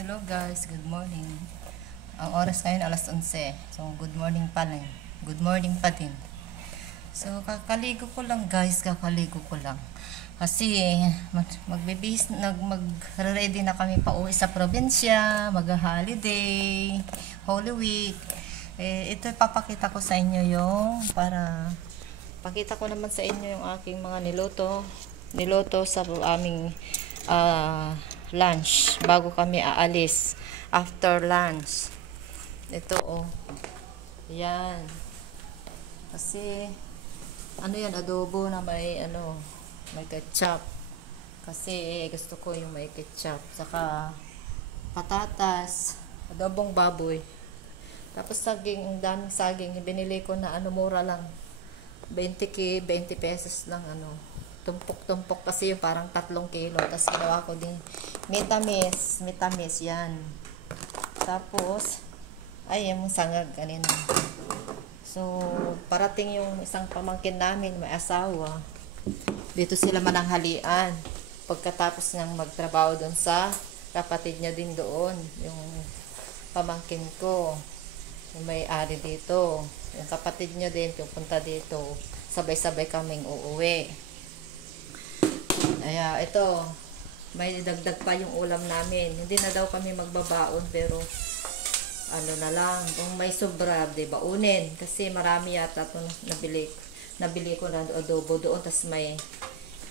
Hello guys, good morning. Ang oras ngayon alas 11. So good morning pa lang. Good morning pa din. So kakaligo ko lang guys, kakaligo ko lang. Kasi mag-ready na kami pa uwi sa probinsya, mag-holiday, Holy Week. Ito papakita ko sa inyo yung pakita ko naman sa inyo yung aking mga niluto sa aming lunch bago kami aalis after lunch. Ito yan, kasi yan, adobo na may ketchup, kasi gusto ko yung may ketchup, saka patatas, adobong baboy, tapos saging, ang daming saging binili ko na mura lang, 20 pesos lang, tumpok kasi yung parang 3 kilo. Tapos ginawa ko din mitamis yan. Tapos yung sangag kanina. So parating yung isang pamangkin namin, may asawa dito, sila mananghalian pagkatapos niyang magtrabaho doon sa kapatid niya din doon, yung pamangkin ko, yung may-ari dito, yung kapatid niya din pupunta dito, sabay-sabay kaming uuwi. Ito, may dagdag pa yung ulam namin. Hindi na daw kami magbabaon, pero na lang, kung may sobra, di baunin, kasi marami yata ito nabili ko na adobo doon. Tas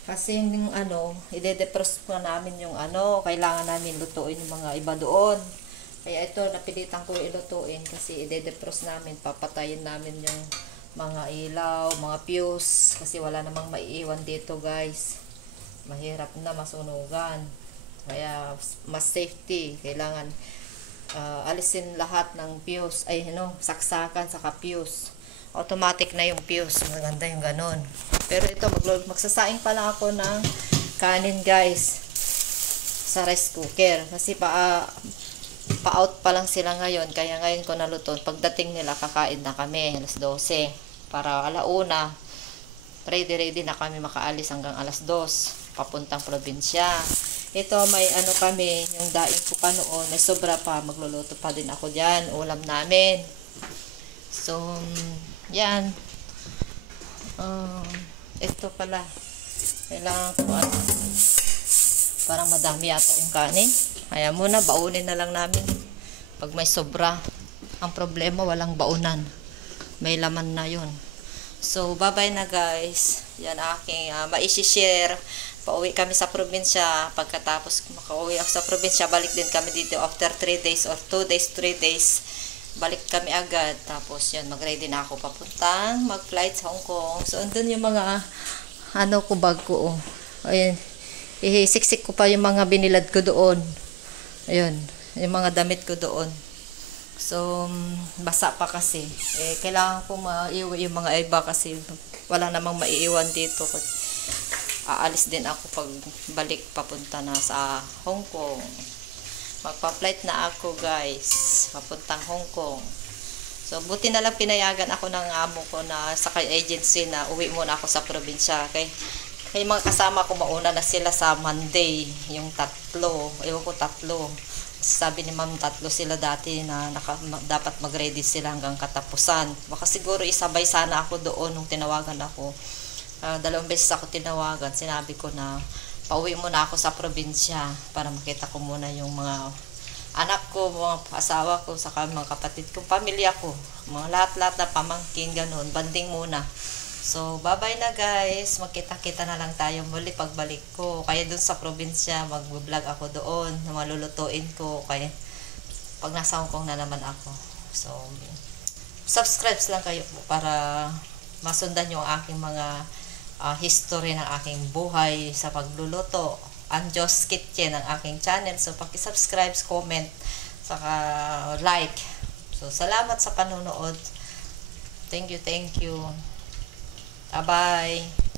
kasi yung ide-defrost pa namin yung kailangan namin lutuin yung mga iba doon. Kaya ito, napilitan ko ilutuin kasi ide-defrost namin, papatayin namin yung mga ilaw, mga fuse, kasi wala namang maiiwan dito guys. Mahirap na masunugan, kaya mas safety, kailangan alisin lahat ng fuse, saksakan saka fuse. Automatic na yung fuse, maganda yung ganon. Pero ito, magsasaing pala ako ng kanin guys sa rice cooker, kasi pa-out pa lang sila ngayon, kaya ngayon ko naluto. Pagdating nila, kakain na kami alas 12 para alauna ready na kami makaalis hanggang alas 2 papuntang probinsya. Ito, may kami, yung daing ko pa noon, may sobra pa, magluluto pa din ako dyan, ulam namin. So yan, ito pala, kailangan ko parang madami yata yung kanin, kaya muna baunin na lang namin pag may sobra. Ang problema, walang baunan, may laman na yun. So bye bye na guys, yan aking maisi-share. Pauwi kami sa probinsya. Pagkatapos makauwi ako sa probinsya, balik din kami dito after 3 days or 2 days, 3 days. Balik kami agad. Tapos yan, mag-ready na ako papuntang mag-flight sa Hong Kong. So andun yung mga bag ko. Ayun, ihisiksik ko pa yung mga binilad ko doon. Ayun, yung mga damit ko doon. So basa pa kasi. Kailangan ko maiuwi yung mga iba kasi wala namang maiiwan dito. Aalis din ako pag balik papunta na sa Hong Kong. Magpa-flight na ako guys, papuntang Hong Kong. So buti na lang pinayagan ako ng amo ko na sa agency na uwi muna ako sa probinsya. Kay mga kasama ko, mauna na sila sa Monday, yung 3. Ewan ko 3. Sabi ni ma'am 3 sila dati na dapat mag-ready sila hanggang katapusan. Baka siguro isabay sana ako doon nung tinawagan ako. 2 beses ako tinawagan, sinabi ko na pauwi muna ako sa probinsya para makita ko muna yung mga anak ko, mga asawa ko, saka mga kapatid ko, pamilya ko, mga lahat-lahat na pamangkin, ganun, banding muna. So bye bye na guys, magkita-kita na lang tayo muli pagbalik ko. Kaya dun sa probinsya, mag-vlog ako doon, na malulutuin ko, kaya pag nasa Hong Kong na naman ako. So subscribe lang kayo para masundan yung aking mga history ng aking buhay sa pagluluto. Anjo's Kitchen ang aking channel. So paki-subscribe, comment, saka like. So salamat sa panonood. Thank you. Bye-bye.